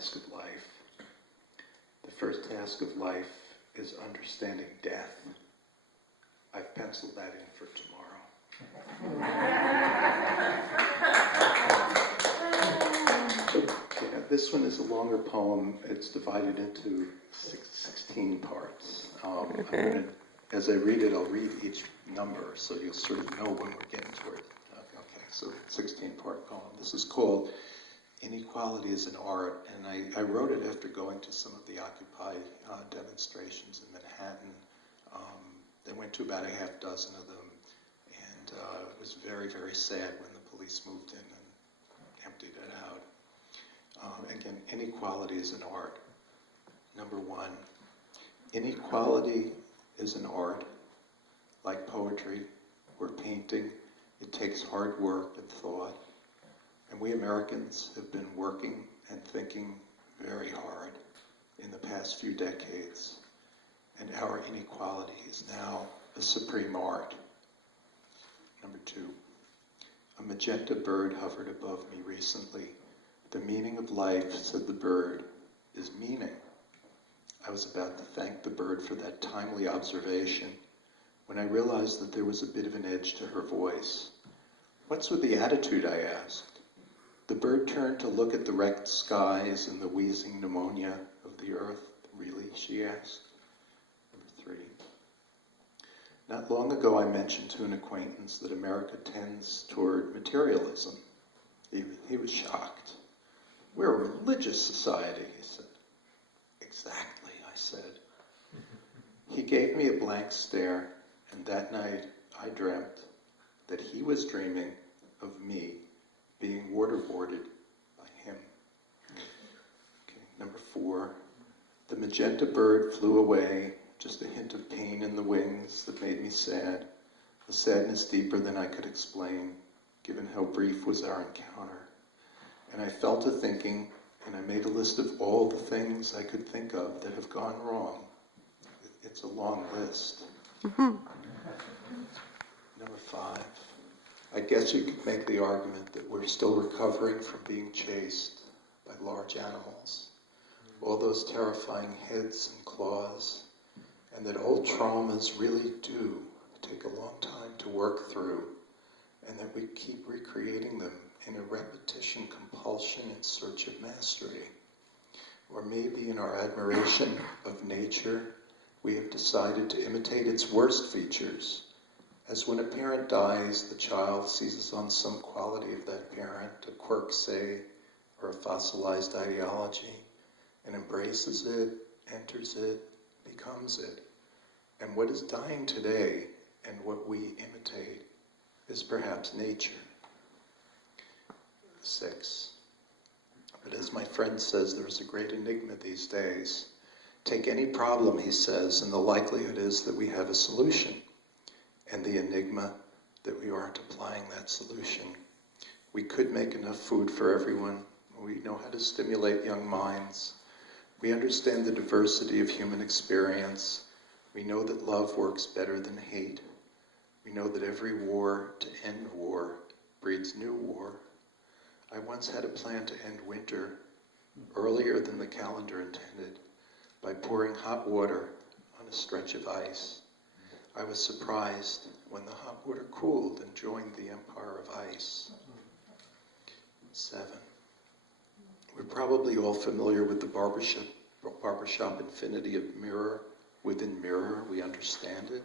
task of life. The first task of life is understanding death. I've penciled that in for tomorrow. Yeah, this one is a longer poem. It's divided into 16 parts. As I read it, I'll read each number so you'll sort of know when we're getting toward it. Okay, so 16-part poem. This is called Inequality is an Art, and I wrote it after going to some of the Occupy demonstrations in Manhattan. They went to about a half dozen of them, and it was very, very sad when the police moved in and emptied it out. Again, inequality is an art. Number one, inequality is an art. Like poetry or painting, it takes hard work and thought. And we Americans have been working and thinking very hard in the past few decades. And our inequality is now a supreme art. Number two, a magenta bird hovered above me recently. The meaning of life, said the bird, is meaning. I was about to thank the bird for that timely observation when I realized that there was a bit of an edge to her voice. What's with the attitude, I asked. The bird turned to look at the wrecked skies and the wheezing pneumonia of the earth. Really, she asked. Number three. Not long ago I mentioned to an acquaintance that America tends toward materialism. He was shocked. We're a religious society, he said. Exactly, I said. He gave me a blank stare, and that night I dreamt that he was dreaming of me being waterboarded by him. Okay, number four. The magenta bird flew away, just a hint of pain in the wings that made me sad, a sadness deeper than I could explain, given how brief was our encounter. And I fell to thinking, and I made a list of all the things I could think of that have gone wrong. It's a long list. Mm-hmm. Number five. I guess you could make the argument that we're still recovering from being chased by large animals. All those terrifying heads and claws, and that old traumas really do take a long time to work through, and that we keep recreating them in a repetition compulsion in search of mastery. Or maybe in our admiration of nature, we have decided to imitate its worst features. As when a parent dies, the child seizes on some quality of that parent, a quirk, say, or a fossilized ideology, and embraces it, enters it, becomes it. And what is dying today, and what we imitate, is perhaps nature. 6. But as my friend says, there's a great enigma these days. Take any problem, he says, and the likelihood is that we have a solution. And the enigma that we aren't applying that solution. We could make enough food for everyone. We know how to stimulate young minds. We understand the diversity of human experience. We know that love works better than hate. We know that every war to end war breeds new war. I once had a plan to end winter earlier than the calendar intended by pouring hot water on a stretch of ice. I was surprised when the hot water cooled and joined the empire of ice. 7. We're probably all familiar with the barbershop infinity of mirror within mirror. We understand it.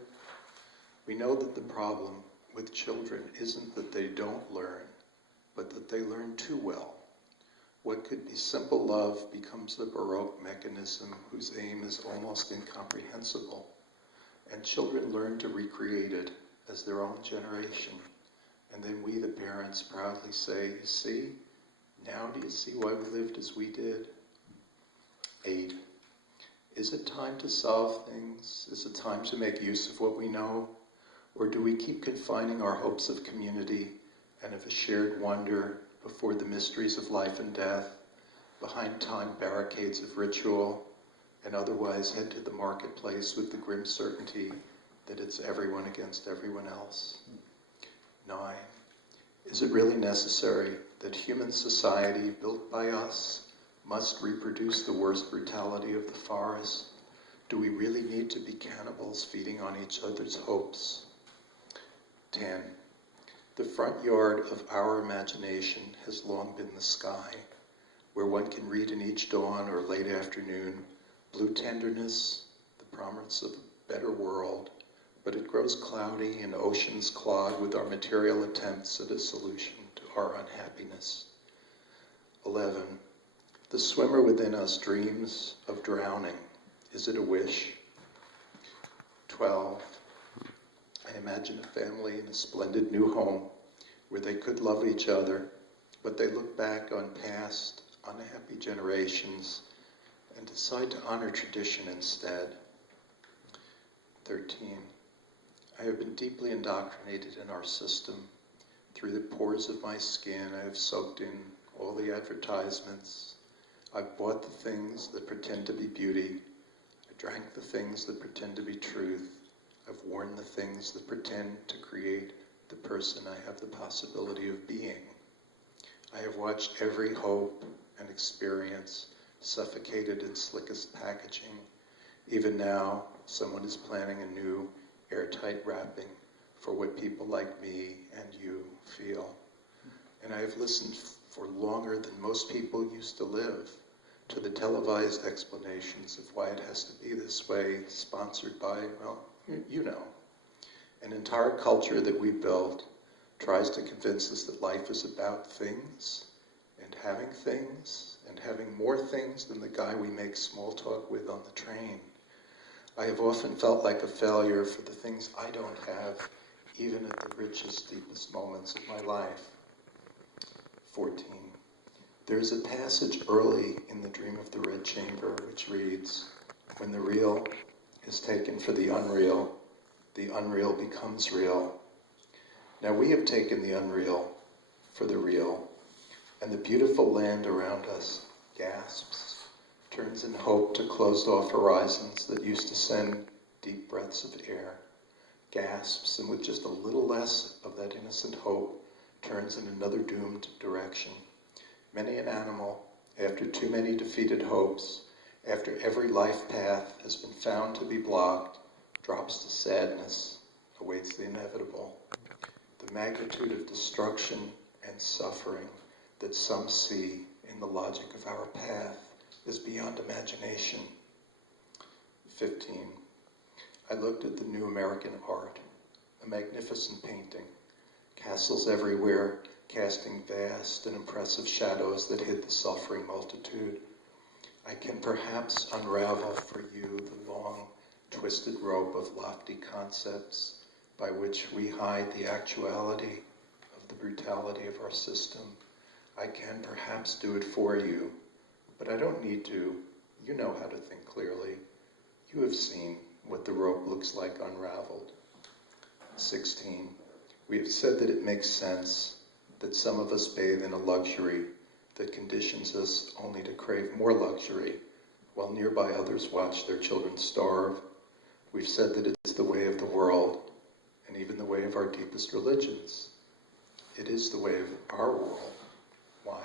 We know that the problem with children isn't that they don't learn, but that they learn too well. What could be simple love becomes a Baroque mechanism whose aim is almost incomprehensible. And children learn to recreate it as their own generation. And then we, the parents, proudly say, you see, now do you see why we lived as we did? 8. Is it time to solve things? Is it time to make use of what we know? Or do we keep confining our hopes of community and of a shared wonder before the mysteries of life and death, behind time barricades of ritual, and otherwise head to the marketplace with the grim certainty that it's everyone against everyone else? 9. Is it really necessary that human society built by us must reproduce the worst brutality of the forest? Do we really need to be cannibals feeding on each other's hopes? 10. The front yard of our imagination has long been the sky, where one can read in each dawn or late afternoon blue tenderness, the promise of a better world, but it grows cloudy and oceans clog with our material attempts at a solution to our unhappiness. 11. The swimmer within us dreams of drowning. Is it a wish? 12. I imagine a family in a splendid new home where they could love each other, but they look back on past unhappy generations and decide to honor tradition instead. 13. I have been deeply indoctrinated in our system. Through the pores of my skin, I have soaked in all the advertisements. I've bought the things that pretend to be beauty. I drank the things that pretend to be truth. I've worn the things that pretend to create the person I have the possibility of being. I have watched every hope and experience suffocated in slickest packaging. Even now, someone is planning a new airtight wrapping for what people like me and you feel. And I have listened for longer than most people used to live to the televised explanations of why it has to be this way, sponsored by, well, you know. An entire culture that we built tries to convince us that life is about things and having more things than the guy we make small talk with on the train. I have often felt like a failure for the things I don't have, even at the richest, deepest moments of my life. 14. There is a passage early in The Dream of the Red Chamber which reads, when the real is taken for the unreal becomes real. Now we have taken the unreal for the real, and the beautiful land around us gasps, turns in hope to closed-off horizons that used to send deep breaths of air, gasps, and with just a little less of that innocent hope, turns in another doomed direction. Many an animal, after too many defeated hopes, after every life path has been found to be blocked, drops to sadness, awaits the inevitable. The magnitude of destruction and suffering that some see in the logic of our path is beyond imagination. 15. I looked at the new American art, a magnificent painting, castles everywhere, casting vast and impressive shadows that hid the suffering multitude. I can perhaps unravel for you the long, twisted rope of lofty concepts by which we hide the actuality of the brutality of our system. I can perhaps do it for you, but I don't need to. You know how to think clearly. You have seen what the rope looks like unraveled. 16. We have said that it makes sense that some of us bathe in a luxury that conditions us only to crave more luxury, while nearby others watch their children starve. We've said that it's the way of the world, and even the way of our deepest religions. It is the way of our world. Why?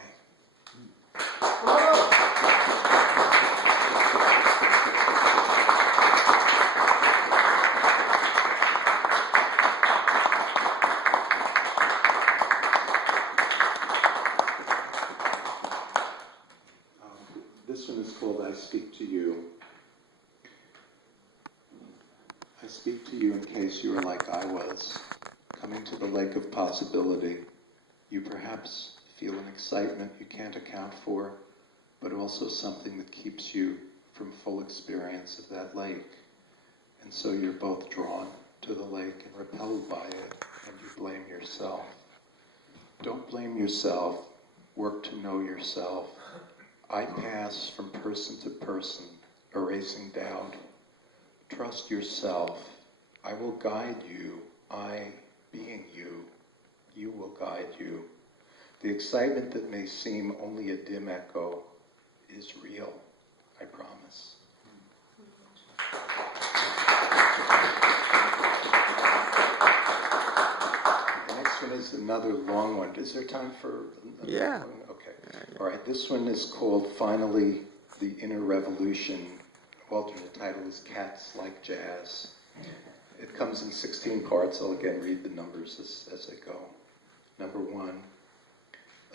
This one is called I Speak to You. I speak to you in case you are like I was, coming to the lake of possibility. You perhaps feel an excitement you can't account for, but also something that keeps you from full experience of that lake. And so you're both drawn to the lake and repelled by it, and you blame yourself. Don't blame yourself. Work to know yourself. I pass from person to person, erasing doubt. Trust yourself. I will guide you. I, being you, you will guide you. The excitement that may seem only a dim echo is real, I promise. The next one is another long one. Is there time for another Yeah. one? Okay. Okay. All right, this one is called Finally, the Inner Revolution. Alternate title is Cats Like Jazz. It comes in 16 parts. I'll again read the numbers as they go. Number 1,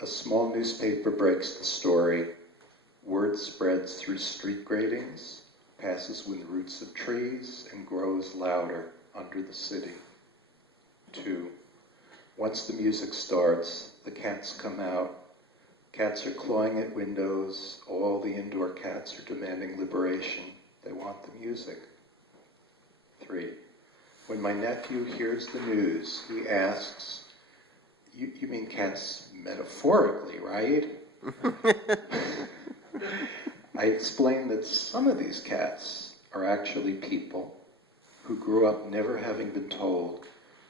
a small newspaper breaks the story. Word spreads through street gratings, passes with roots of trees, and grows louder under the city. 2, once the music starts, the cats come out. Cats are clawing at windows. All the indoor cats are demanding liberation. They want the music. 3, when my nephew hears the news, he asks, you mean cats metaphorically, right? I explain that some of these cats are actually people who grew up never having been told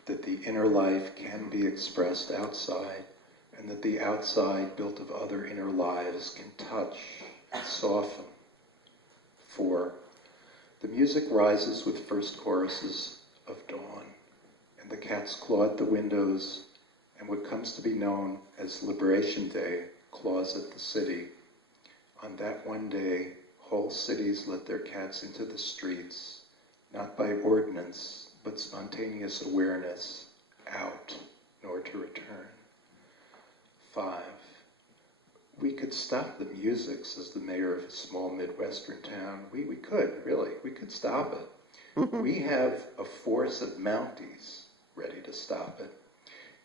that the inner life can be expressed outside, and that the outside, built of other inner lives, can touch and soften. 4, the music rises with first choruses of dawn, and the cats claw at the windows, and what comes to be known as Liberation Day claws at the city. On that one day, whole cities let their cats into the streets, not by ordinance, but spontaneous awareness, out, nor to return. 5, we could stop the music, says the mayor of a small Midwestern town. We could, really. We could stop it. We have a force of Mounties ready to stop it.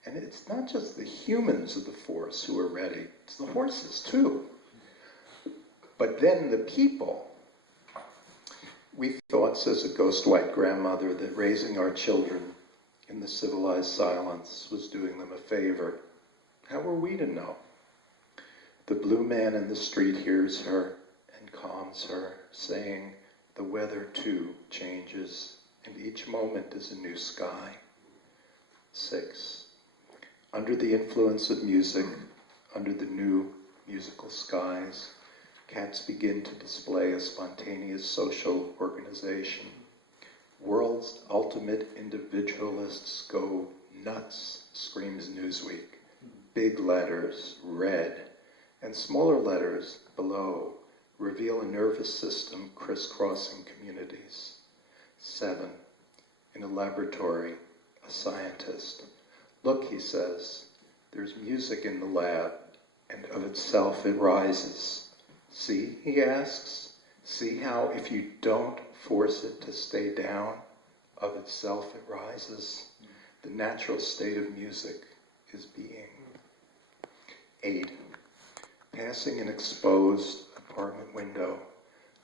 And it's not just the humans of the force who are ready. It's the horses, too. But then the people. We thought, says a ghost white grandmother, that raising our children in the civilized silence was doing them a favor. How were we to know? The blue man in the street hears her and calms her, saying, the weather too changes, and each moment is a new sky. 6, under the influence of music, under the new musical skies, cats begin to display a spontaneous social organization. World's ultimate individualists go nuts, screams Newsweek. Big letters, red, and smaller letters below reveal a nervous system crisscrossing communities. 7, in a laboratory, a scientist. Look, he says, there's music in the lab, and of itself it rises. See, he asks, see how if you don't force it to stay down, of itself it rises. The natural state of music is being. 8, passing an exposed apartment window,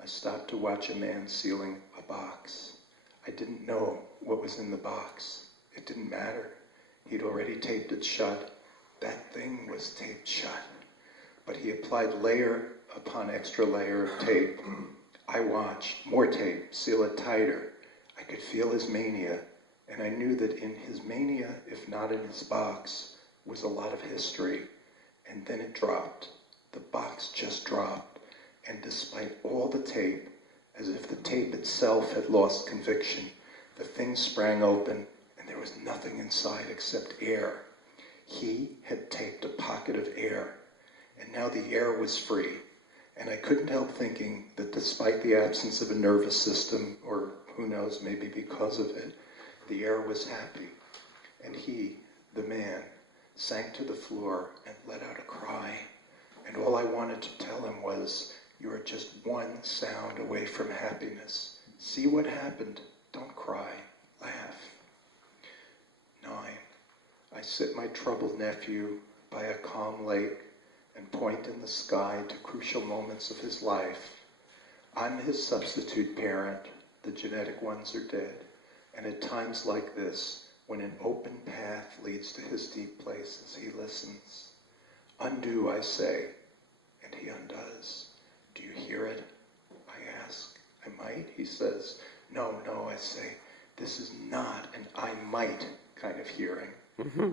I stopped to watch a man sealing a box. I didn't know what was in the box. It didn't matter. He'd already taped it shut. That thing was taped shut. But he applied layer upon extra layer of tape. I watched. More tape. Seal it tighter. I could feel his mania, and I knew that in his mania, if not in his box, was a lot of history. And then it dropped. The box just dropped. And despite all the tape, as if the tape itself had lost conviction, the thing sprang open, and there was nothing inside except air. He had taped a pocket of air, and now the air was free. And I couldn't help thinking that despite the absence of a nervous system, or who knows, maybe because of it, the air was happy. And he, the man, sank to the floor and let out a cry. And all I wanted to tell him was, you are just one sound away from happiness. See what happened. Don't cry. Laugh. 9. I sit my troubled nephew by a calm lake and point in the sky to crucial moments of his life. I'm his substitute parent. The genetic ones are dead. And at times like this, when an open path leads to his deep places, he listens. Undo, I say, and he undoes. Do you hear it? I ask. I might, he says. No, I say. This is not an I might kind of hearing.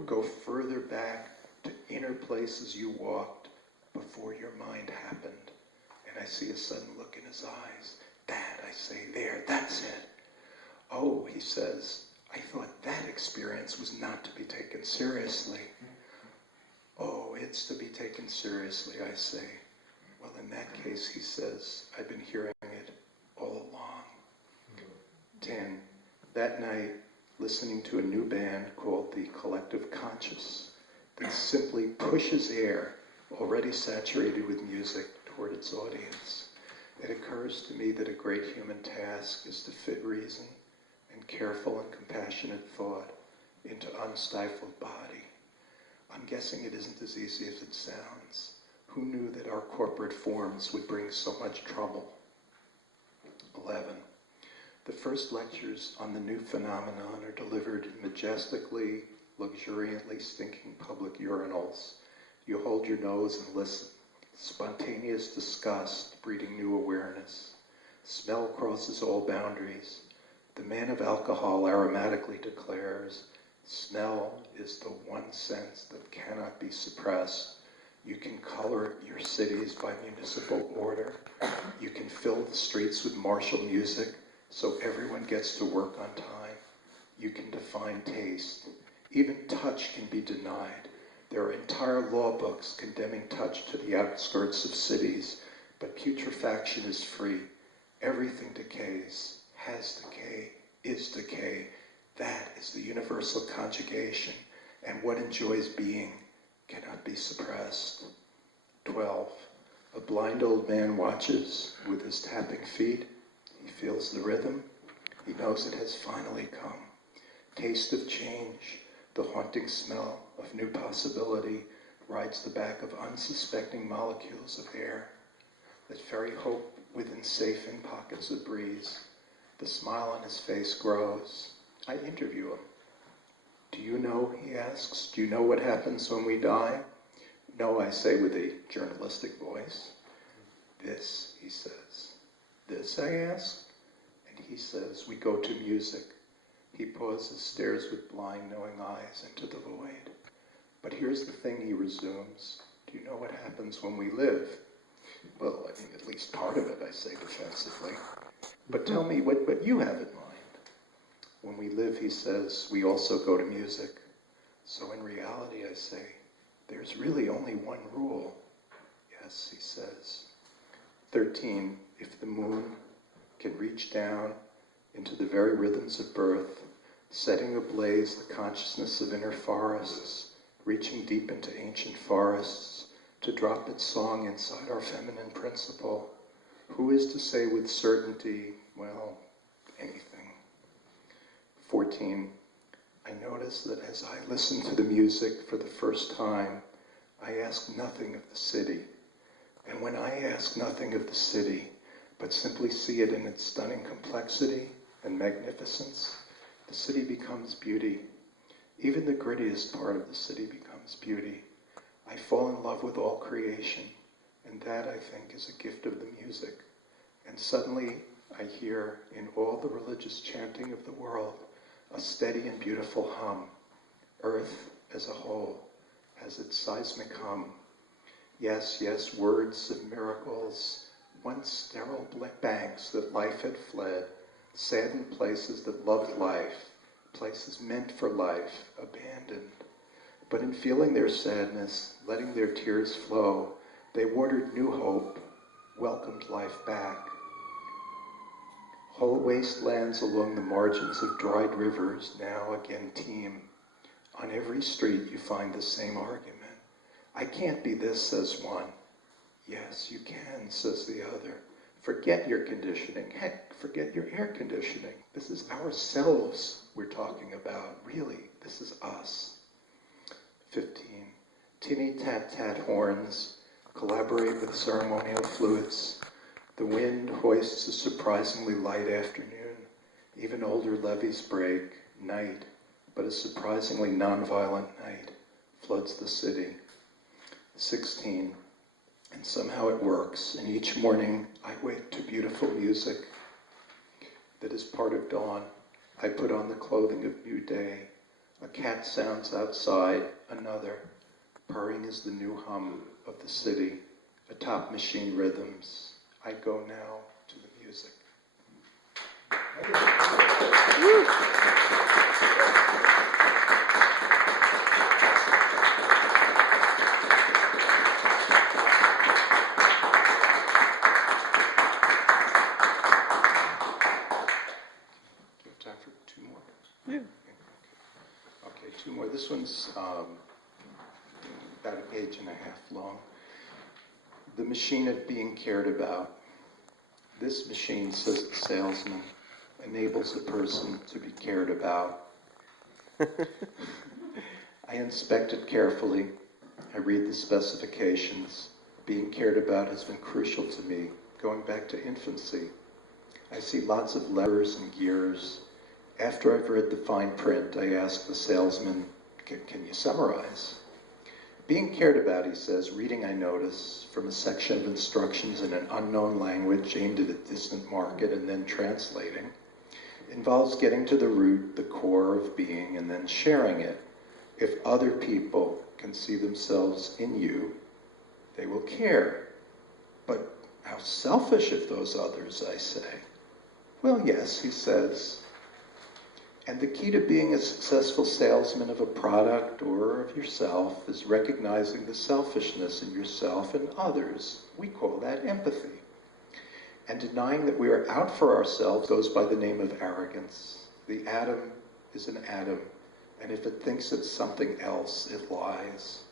Go further back to inner places you walked before your mind happened. And I see a sudden look in his eyes. That, I say, there, that's it. Oh, he says, I thought that experience was not to be taken seriously. Oh, it's to be taken seriously, I say. Well, in that case, he says, I've been hearing it all along. 10. That night, listening to a new band called the Collective Conscious that simply pushes air, already saturated with music, toward its audience. It occurs to me that a great human task is to fit reason and careful and compassionate thought into unstifled body. I'm guessing it isn't as easy as it sounds. Who knew that our corporate forms would bring so much trouble? 11. The first lectures on the new phenomenon are delivered in majestically, luxuriantly stinking public urinals. You hold your nose and listen. Spontaneous disgust breeding new awareness. Smell crosses all boundaries. The man of alcohol aromatically declares, smell is the one sense that cannot be suppressed. You can color your cities by municipal order. You can fill the streets with martial music so everyone gets to work on time. You can define taste. Even touch can be denied. There are entire law books condemning touch to the outskirts of cities, but putrefaction is free. Everything decays, has decay, is decay. That is the universal conjugation, and what enjoys being cannot be suppressed. 12. A blind old man watches with his tapping feet. He feels the rhythm. He knows it has finally come. Taste of change, the haunting smell of new possibility rides the back of unsuspecting molecules of air that ferry hope within safe in pockets of breeze. The smile on his face grows. I interview him. Do you know, he asks, do you know what happens when we die? No, I say with a journalistic voice. This, he says. This, I ask? And he says, we go to music. He pauses, stares with blind, knowing eyes into the void. But here's the thing, he resumes. Do you know what happens when we live? Well, I mean, at least part of it, I say defensively. But tell me what you have in mind. When we live, he says, we also go to music. So in reality, I say, there's really only one rule. Yes, he says. 13, if the moon can reach down into the very rhythms of birth, setting ablaze the consciousness of inner forests, reaching deep into ancient forests, to drop its song inside our feminine principle, who is to say with certainty, well, anything. 14, I notice that as I listen to the music for the first time, I ask nothing of the city. And when I ask nothing of the city, but simply see it in its stunning complexity and magnificence, the city becomes beauty. Even the grittiest part of the city becomes beauty. I fall in love with all creation, and that, I think, is a gift of the music. And suddenly, I hear in all the religious chanting of the world a steady and beautiful hum. Earth as a whole has its seismic hum. Yes, yes, words of miracles, once sterile banks that life had fled, saddened places that loved life, places meant for life, abandoned. But in feeling their sadness, letting their tears flow, they watered new hope, welcomed life back. Whole wastelands along the margins of dried rivers now again teem. On every street you find the same argument. I can't be this, says one. Yes, you can, says the other. Forget your conditioning. Heck, forget your air conditioning. This is ourselves we're talking about. Really, this is us. 15. Tinny-tat-tat horns collaborate with ceremonial flutes. The wind hoists a surprisingly light afternoon. Even older levees break. Night, but a surprisingly nonviolent night, floods the city. 16. And somehow it works, and each morning I wake to beautiful music that is part of dawn. I put on the clothing of new day. A cat sounds outside, another. Purring is the new hum of the city, atop machine rhythms. I go now to the music. Yeah. Okay, two more. This one's about a page and a half long. The machine of being cared about. This machine, says the salesman, enables a person to be cared about. I inspect it carefully. I read the specifications. Being cared about has been crucial to me, going back to infancy. I see lots of levers and gears. After I've read the fine print, I ask the salesman, can you summarize? Being cared about, he says, reading I notice from a section of instructions in an unknown language aimed at a distant market and then translating, involves getting to the root, the core of being, and then sharing it. If other people can see themselves in you, they will care. But how selfish of those others, I say. Well, yes, he says. And the key to being a successful salesman of a product or of yourself is recognizing the selfishness in yourself and others. We call that empathy. And denying that we are out for ourselves goes by the name of arrogance. The atom is an atom, and if it thinks it's something else, it lies.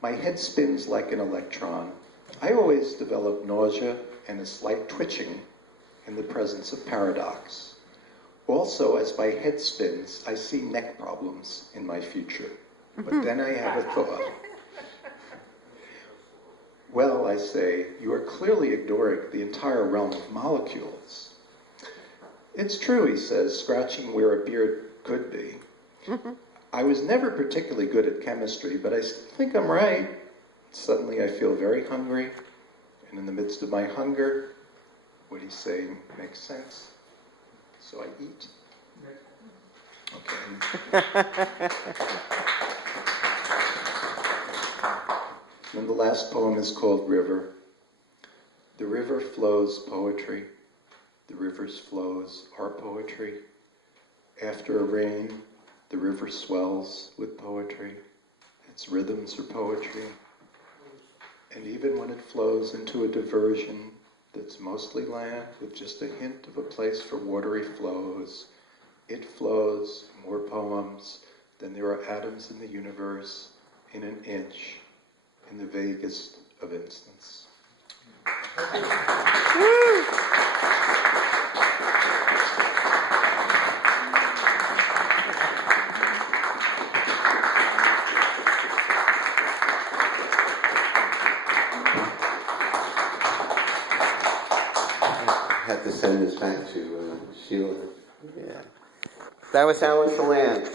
My head spins like an electron. I always develop nausea and a slight twitching in the presence of paradox. Also, as my head spins, I see neck problems in my future. But then I have a thought. Well, I say, you are clearly ignoring the entire realm of molecules. It's true, he says, scratching where a beard could be. I was never particularly good at chemistry, but I still think I'm right. Suddenly I feel very hungry, and in the midst of my hunger, what he's saying makes sense. So I eat. Okay. And the last poem is called River. The river flows poetry. The river's flows are poetry. After a rain, the river swells with poetry. Its rhythms are poetry. And even when it flows into a diversion that's mostly land with just a hint of a place for watery flows, it flows more poems than there are atoms in the universe in an inch in the vaguest of instants. Have to send this back to Sheila. Yeah. That was How Was the Land?